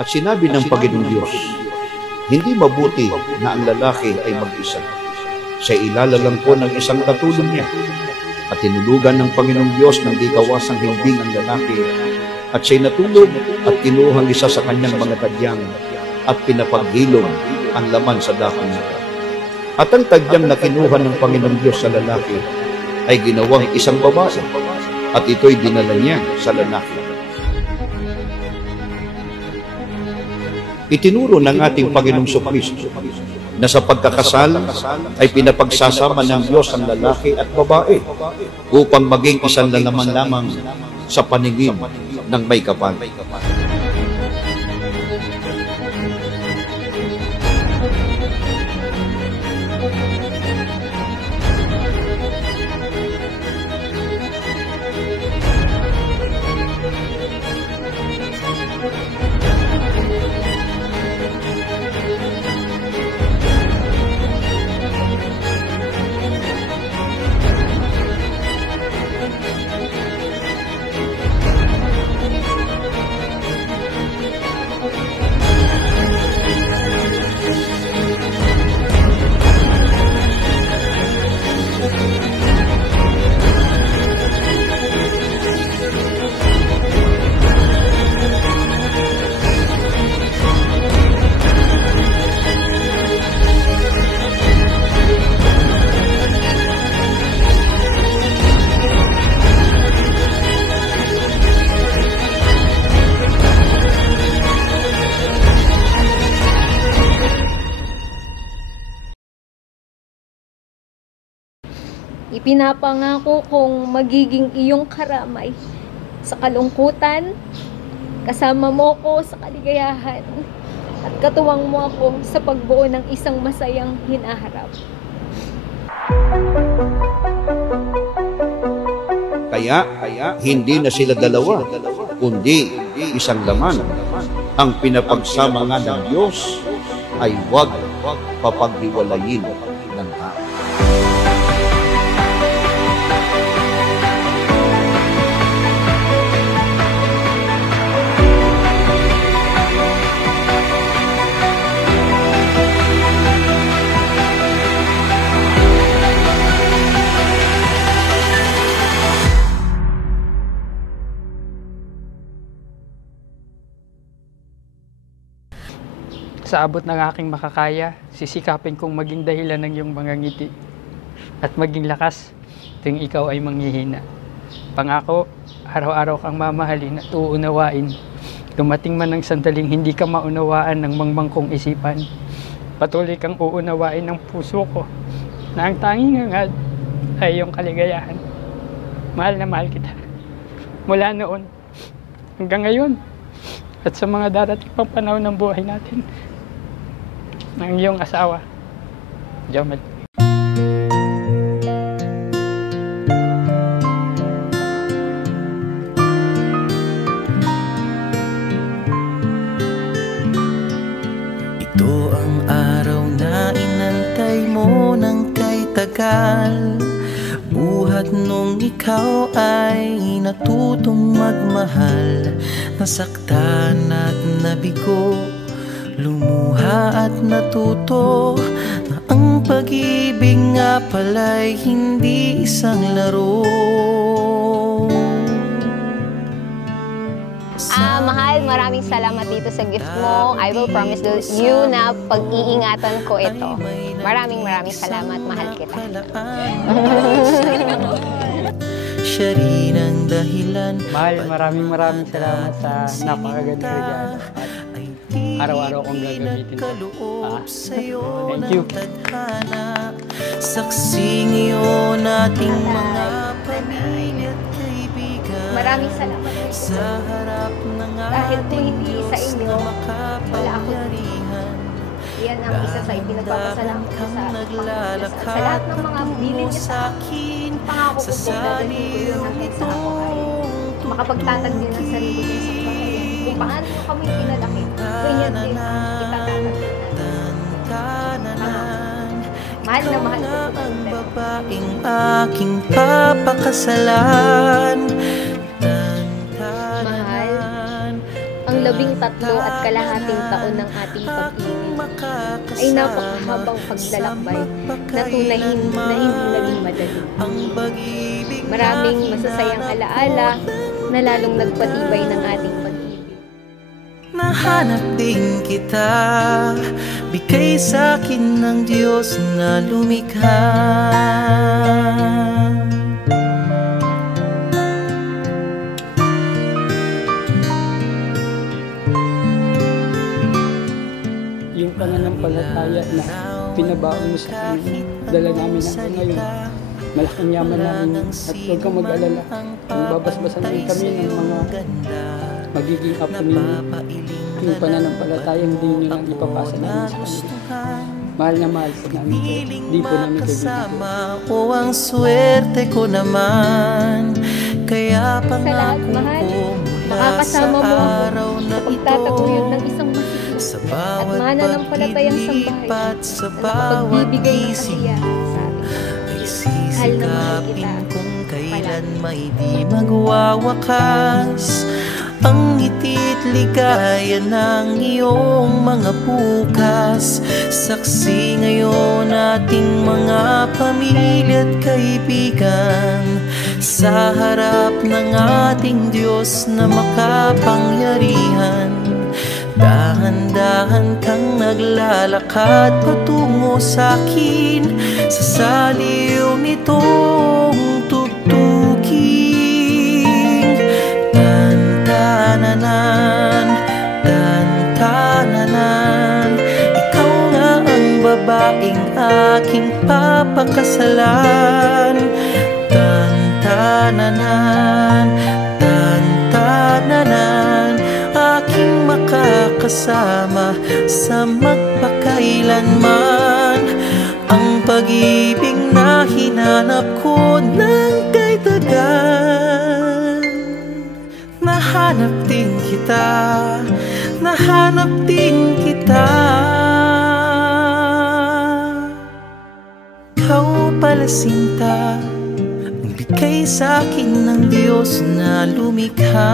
At sinabi ng Panginoong Diyos, hindi mabuti na ang lalaki ay mag-isa. Siya ilalalang po ng isang katulong niya. At tinulugan ng Panginoong Diyos ng di kawasang himbing ang lalaki. At siya'y natulog at kinuhang isa sa kanyang mga tadyang at pinapaghilom ang laman sa dakong nito. At ang tadyang na kinuha ng Panginoong Diyos sa lalaki ay ginawang isang babae at ito'y dinala niya sa lalaki. Itinuro ng ating Panginoong Jesucristo na sa pagkakasal ay pinapagsasama ng Diyos ang lalaki at babae upang maging isang lalaman lamang sa paningin ng may kapal. Ipinapangako kong magiging iyong karamay sa kalungkutan, kasama mo ko sa kaligayahan, at katuwang mo ako sa pagbuo ng isang masayang hinaharap. Kaya hindi na sila dalawa, kundi isang laman. Ang pinapagsama nga ng Diyos ay huwag papaghiwalayin ng tao. Sa abot ng aking makakaya, sisikapin kong maging dahilan ng iyong mga ngiti at maging lakas tuwing ikaw ay manghihina. Pangako, araw-araw kang mamahalin at uunawain. Dumating man ang sandaling hindi ka maunawaan ng mangmangkong isipan. Patuloy kang uunawain ng puso ko na ang tanging hangad ay iyong kaligayahan. Mahal na mahal kita. Mula noon hanggang ngayon at sa mga darating pang panahon ng buhay natin. Ng iyong asawa, Jomel. Ito ang araw na inantay mo ng kay tagal. Buhat nung ikaw ay natutong magmahal. Nasaktan at nabigo, lumuha at natuto na ang pag-ibig nga pala'y hindi isang laro. Mahal, maraming salamat dito sa gift mo. I will promise you na pag-iingatan ko ito. Maraming salamat. Mahal kita. Siya rin ang dahilan. Mahal, maraming salamat sa napakaganda regalo. Araw-araw kong gagamitin ito. Thank you. Saksing iyon ating mga pamilya at kaibigan. Maraming salamat sa harap ng dahil kung hindi sa Diyos inyo, na wala ako. Yan ang isa sa ipinagpapasalamat ko sa lahat ng mga bilin niya sa akin. Pangako ko po na ganito natin sa ako ay makapagtatag din ang sarili niya sa bahay. Kung paano mo kami pinalaki, ganyan din itatagad natin. Mahal na mahal ko ang babaeng aking papakasalan. Mahal, ang 3.5 taon ng ating pag-ibig ay napakahabang paglalakbay na tunay na hindi naging madali. Maraming masasayang alaala na lalong nagpatibay ng ating pag-ibig. Nahanap din kita, bigay sa'kin ng Diyos na lumikha. Yung pananampalataya na pinabaon mo sa amin, dala namin hanggang ngayon. Malaking yaman namin at huwag kang mag-alala. Kung babasbasan din kami ng mga magiging apo ninyo, yung pananampalataya hindi nyo lang ipapasa namin sa kanila. Mahal na mahal po namin kayo. Di po namin kaibigan. O ang swerte ko naman, kaya pangako ko mula sa araw na Pagtataguyod ng isang sa at bawat mananampalatayang sambahay paglipat, sa na bawat pagbibigay ng gising, kasiyahan sa atin. ay sisikapin kung kailan may di magwawakas ang ngiti't ligaya ng iyong mga bukas. Saksi ngayon ating mga pamilya at kaibigan sa harap ng ating Diyos na makapangyarihan. Dahan-dahan kang naglalakad patungo sa'kin sa saliw nitong tugtugin. Tan-tananan, tan-tananan, ikaw nga ang babaeng aking papakasalan. Tan-tananan, tan-tananan, aking makakasama sa magpakailanman. Ang pag-ibig na hinanap ko ng kay tagan. Nahanap din kita, nahanap din kita. Ikaw pala sinta, ang bigay sa'kin ng Diyos na lumikha.